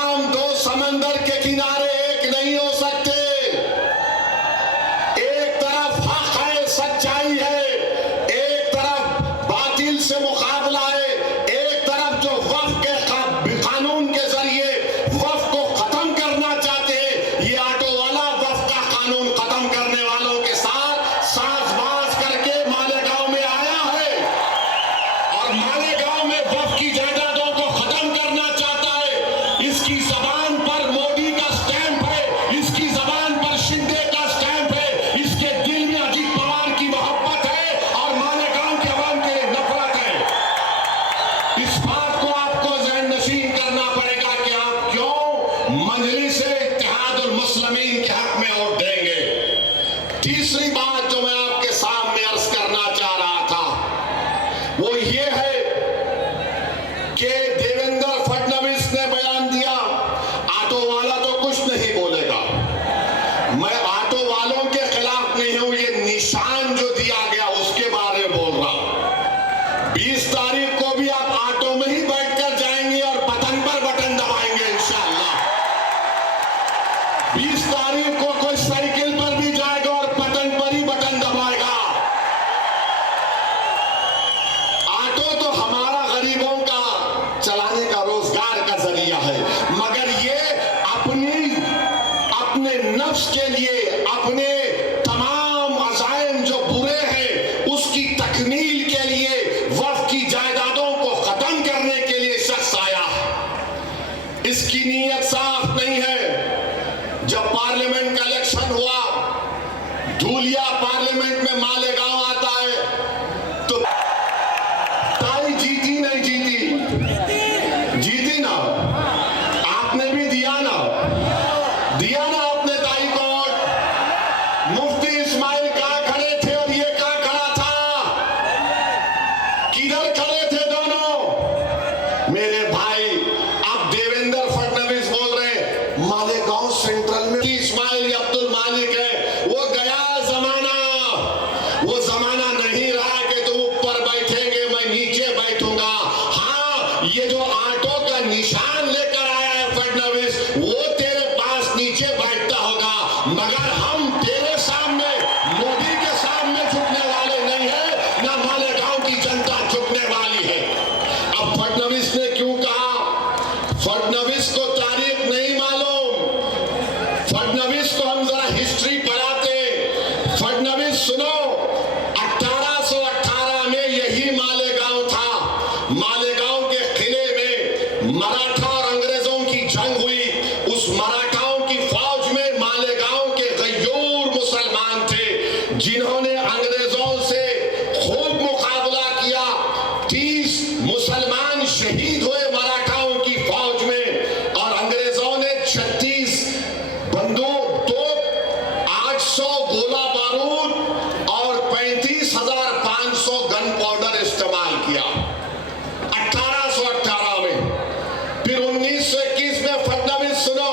हम दो समंदर के किनारे एक नहीं हो सकते। एक तरफ हक है, सच्चाई है, एक तरफ बातिल से मुकाबला है, एक तरफ जो वक्फ के कानून के जरिए वक्फ को खत्म करना चाहते हैं, ये ऑटो वाला वक्फ का कानून खत्म करने वालों के साथ साजबाज करके मालेगांव में आया है और मालेगांव में वक्फ की जायदादों को खत्म करना चाहता है। इसकी जबान पर मोदी का स्टैंप है, इसकी जबान पर शिंदे का स्टैंप है, इसके दिल में अजीत पवार की मोहब्बत है और मालेगांव के अवाम के लिए नफरत है। इस बात को आपको ज़हन नशीन करना पड़ेगा कि आप क्यों मजलिस इत्तेहादुल मुस्लिमीन के हक में वोट देंगे। तीसरी बात जो मैं आपके सामने अर्ज करना चाह रहा था वो ये है कि देवेंद्र फडणवीस ने बयान दिया ऑटो वाला तो कुछ नहीं बोलेगा। मैं ऑटो वालों के खिलाफ नहीं हूं, ये निशान जो दिया गया उसके बारे में बोल रहा हूं। 20 तारीख को भी आप ऑटो में ही बैठकर जाएंगे और बटन पर बटन दबाएंगे इंशाअल्लाह। 20 तारीख को कोई साइकिल पर भी जाएगा और बटन पर ही बटन दबाएगा। ऑटो तो हमारा गरीबों का चलाने का रोजगार का जरिया है, मगर ये अपने नफ्स के लिए, अपने तमाम अज़ाइम जो बुरे हैं उसकी तकमील के लिए, वक्फ की जायदादों को खत्म करने के लिए शख्स आया। इसकी नीयत साफ नहीं है। जब पार्लियामेंट का इलेक्शन हुआ, धूलिया पार्लियामेंट में मालेगांव आता है तो ताई जीती नहीं जीती? जीती ना? आपने भी दिया ना आपने ताई को वोट। मुफ्ती इस्माइल कहां खड़े थे और ये कहां खड़ा था? किधर खड़े थे दोनों? मेरे भाई, अब देवेंद्र फडणवीस बोल रहे हैं मालेगांव सेंट्रल में इस्माइल अब्दुल मालिक है। वो गया जमाना, वो जमाना नहीं रहा कि तुम ऊपर बैठेंगे मैं नीचे बैठूंगा। हाँ, ये जो ऑटो का निशान लेकर आया है फडणवीस, वो तेरे पास नीचे बैठता होगा, मगर हम तेरे सामने, मोदी के सामने झुकने वाले नहीं है, ना मालेगांव की जनता झुकने वाली है। अब फडणवीस ने क्यों कहा? फडणवीस को तारीख नहीं मालूम। फडणवीस को हम जरा हिस्ट्री पढ़ाते। फडणवीस सुनो, 1818 में यही मालेगांव था। मालेगांव के किले में मराठा और अंग्रेजों की जंग हुई। उस मराठाओं की फौज में मालेगांव के गय्यूर मुसलमान थे, जिन्होंने अंग्रेजों से खूब मुकाबला किया। 30 मुसलमान शहीद हुए मराठाओं की फौज में और अंग्रेजों ने 36 बंदूक, तोप, 800 गोला बारूद और 35,500 गन पाउडर इस्तेमाल किया 1818 में। फिर 1921 में फडणवीस, सुनो,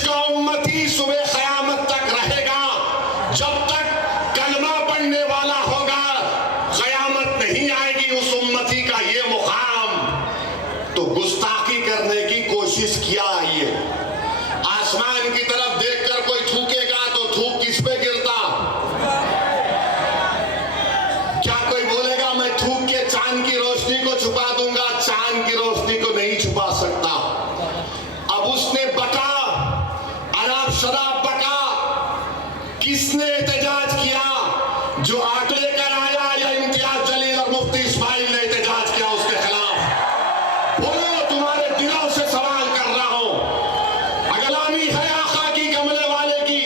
जिसका उम्मती सुबह क़यामत तक रहेगा, जब तक कलमा पढ़ने वाला होगा क़यामत नहीं आएगी उस उम्मती का ये मुकाम। तो गुस्ताखी करने की कोशिश किया। आइए, आसमान की तरफ देखकर कोई थूकेगा तो थूक किस पे गिरता? क्या कोई बोलेगा मैं थूक के चांद की रोशनी को छुपा दूंगा? चांद की रोशनी को नहीं छुपा सकता। अब उसने बका, अरब शराब बका, किसने एहतजाज किया? जो आग लेकर आया या इम्तियाज जलील और मुफ्ती इस्माइल ने एहतजाज किया उसके खिलाफ? बोलो, तुम्हारे दिलों से सवाल कर रहा हूं। अगलामी है आका की, कमले वाले की,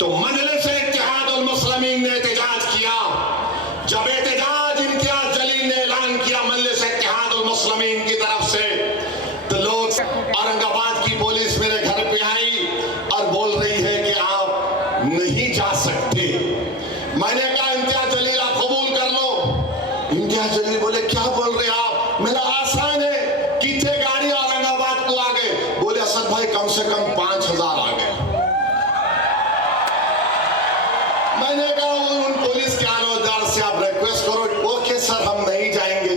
तो मजलिस इत्तेहादुल मुस्लिमीन ने एहतजाज किया। जब एहतजाज इम्तियाज जलील ने ऐलान किया मजलिस इत्तेहादुल मुस्लिमीन की तरफ से, तो लोग, औरंगाबाद की पुलिस मेरे घर पे आई और बोल रही है कि आप नहीं जा सकते। मैंने कहा इम्तियाज जलील आप कबूल कर लो। इम्तियाज जलील बोले क्या बोल रहे आप? मेरा आसान है, कितने गाड़ी औरंगाबाद को आ गए? बोले असद भाई कम से कम 5000 आ गए। मैंने कहा उन पुलिस के आलादार से आप रिक्वेस्ट करो। ओके सर, हम नहीं जाएंगे।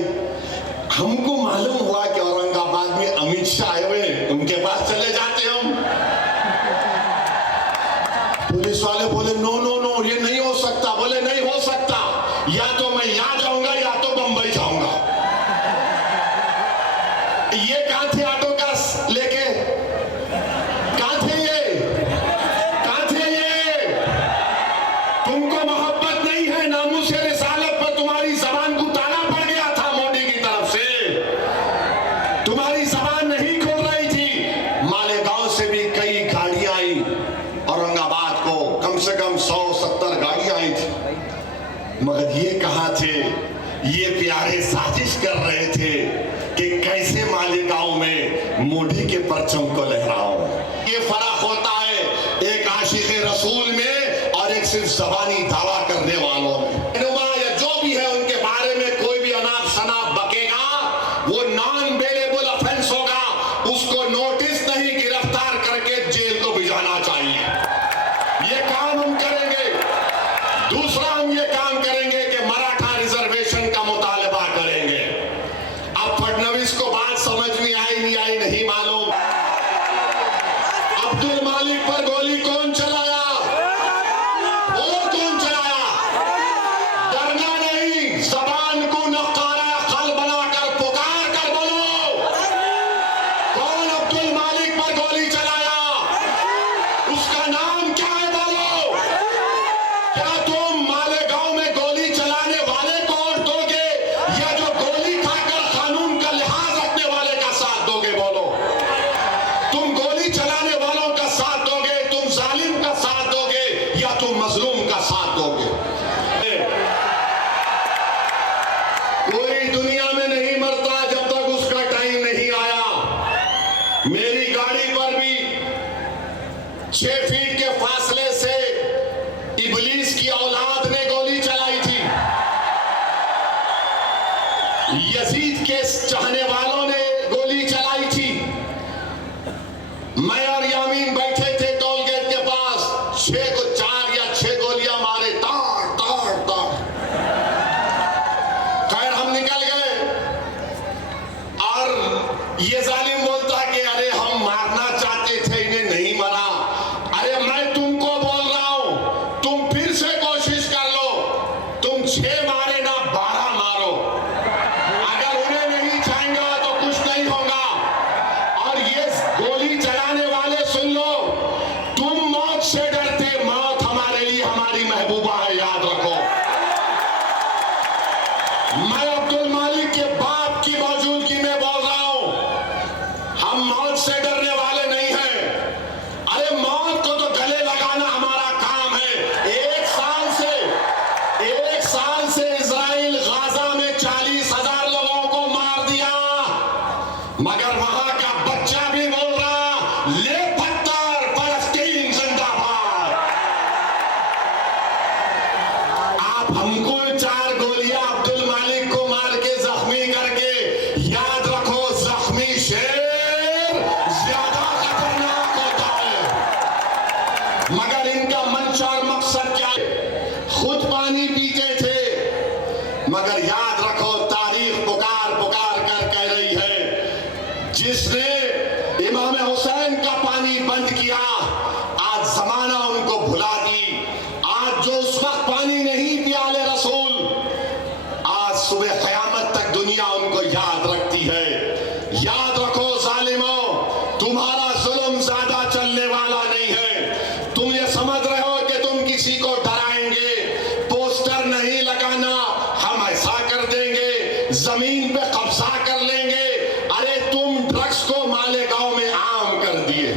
हमको मालूम हुआ कि औरंगाबाद में अमित शाह आए हुए, उनके पास चले जाते हम। पुलिस वाले बोले नो नो नो, ये नहीं हो सकता। बोले नहीं हो सकता, या तो मैं यहां जाऊंगा या तो बंबई जाऊंगा। ये कहां थे ऑटो का लेके? कहां थे ये? कहां थे ये? तुमको मोहब्बत नहीं है, नामूस से रिसालत पर तुम्हारी जबान को ताला पड़ गया था मोदी की तरफ से, तुम्हारी जबान नहीं खोल रही थी। मालेगांव से भी कई गाड़ियां आई औरंगाबाद को, कम से कम 170 गाड़ियां आई थी। मगर ये कहां थे? ये प्यारे साजिश कर रहे थे कि कैसे मालेगांव में मोदी के परचम को लहराऊं। ये फर्क होता है एक आशिक़े रसूल में और एक सिर्फ ज़बानी दावा करने वालों में। या जो भी है उनके बारे में कोई भी अनाप शनाप बकेगा, वो नॉन बेलेबल ऑफेंस होगा। उसको नोटिस नहीं, गिरफ्तार करके जेल को भिजाना चाहिए। ये काम हम करेंगे। दूसरा हम ये काम करेंगे कि मराठा रिजर्वेशन का मुतालबा करेंगे। अब फडणवीस को बात समझ में आई नहीं आई नहीं मालूम। अब्दुल मालिक पर गोली कौन चलाया? और कौन चलाया? डरना नहीं, जबान को नकारा खल बनाकर पुकार कर बोलो, कौन अब्दुल मालिक पर गोली चलाया? उसका नाम क्या है? बोलो। क्या तुम मालेगांव में गोली चलाने वाले को वोट दोगे या जो गोली खाकर कानून का लिहाज रखने वाले का साथ दोगे? बोलो। तुम गोली चलाने वालों का साथ दोगे, तुम जालिम का साथ दोगे या तुम मजलूम का साथ दोगे? कोई दुनिया में नहीं मरता जब तक उसका टाइम नहीं आया। मेरी गाड़ी पर भी 6 फीट के फासले से इबलीस की औलाद ने गोली चलाई थी। यजीद के चाहने वालों ने गोली चलाई थी। मैं और यामीन बैठे थे टोल गेट के पास, 4 या 6 गोलियां मारे, ताड़ ताड़ ताड़। खैर हम निकल गए और ये जालिम बोलता है कि अरे हम मारना चाहते थे, इन्हें नहीं मरा। अरे मगर इनका मंशा और मकसद क्या है? खुद पानी पीते थे, मगर याद रखो तारीख पुकार पुकार कर कह रही है, जिसने इमाम हुसैन का पानी बंद किया आज जमाना उनको भुला दी। आज जो उस वक्त पानी नहीं पिया आले रसूल, आज सुबह क़यामत तक दुनिया उनको याद रखती है। याद रखो जालिमों, तुम्हारा जुल्म ज्यादा चलने वाला नहीं है। तुम ये समझ रहे हो कि तुम किसी को डराएंगे, पोस्टर नहीं लगाना, हम ऐसा कर देंगे, जमीन पे कब्जा कर लेंगे। अरे तुम ड्रग्स को मालेगांव में आम कर दिए,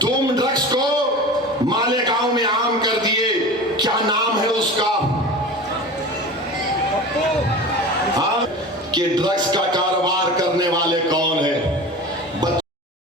तुम ड्रग्स को मालेगांव में आम कर दिए। क्या नाम है उसका? हाँ, कि ड्रग्स का